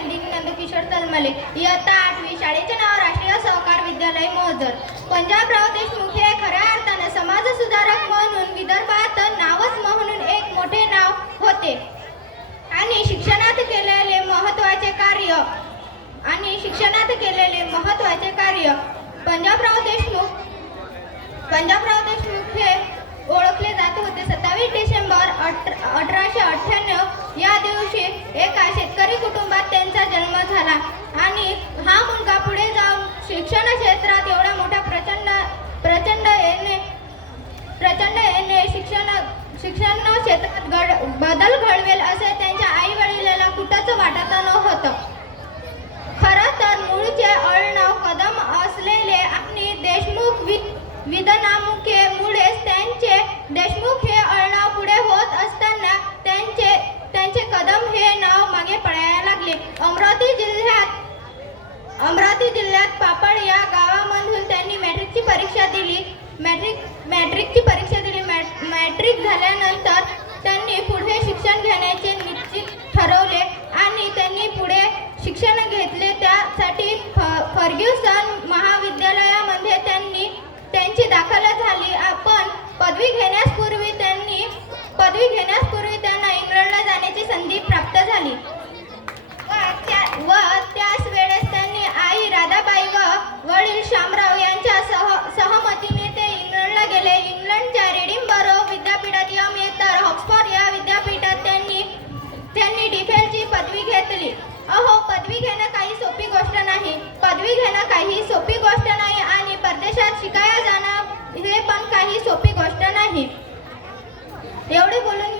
संदीप नंदकिशोर तलमले. इयत्ता आठवी शाळेचे नाव राष्ट्रीय सहकार विद्यालय मोहजर. पंजाबराव देशमुख हे खऱ्या अर्थाने समाजसुधारक म्हणून विदर्भात नावच म्हणून एक मोठे नाव होते. आणि शिक्षणात केलेले महत्त्वाचे कार्य आणि शिक्षणात केलेले महत्त्वाचे कार्य पंजाबराव देशमुख पंजाबराव देशमुख हे ओळखले जात होते सत्तावीस डिसेंबर अठरा अठराशे अठ्ठ्याण्णव या दिवशी एका शेतकरी कुटुंबात त्यांचा जन्म झाला आणि हा मुलगा पुढे जाऊन शिक्षण क्षेत्रात एवढा मोठा प्रचंड प्रचंड प्रचंड शिक्षण शिक्षण क्षेत्रात घड बदल घडवेल असे त्यांच्या आई वडिलांना कुठंच वाटत नव्हतं. खरं तर मूळचे अळनाव कदम असलेले आणि देशमुख वि विधनामुखे मुळेच त्यांचे देशमुख हे अळणाव पुढे होत असताना त्यांचे त्यांचे कदम हे नाव मागे पडायला लागले. अमरावती जिल्ह्यात अमरावती जिल्ह्यात पाप फर्ग्युसन महाविद्यालयामध्ये त्यांनी त्यांची दाखल झाली. आपण पदवी घेण्यापूर्वी त्यांनी पदवी घेण्यापूर्वी त्यांना इंग्लंडला जाण्याची संधी प्राप्त झाली. काही सोपी गोष्ट नाही आणि परदेशात शिकायला जाणं हे पण काही सोपी गोष्ट नाही. एवढे बोलून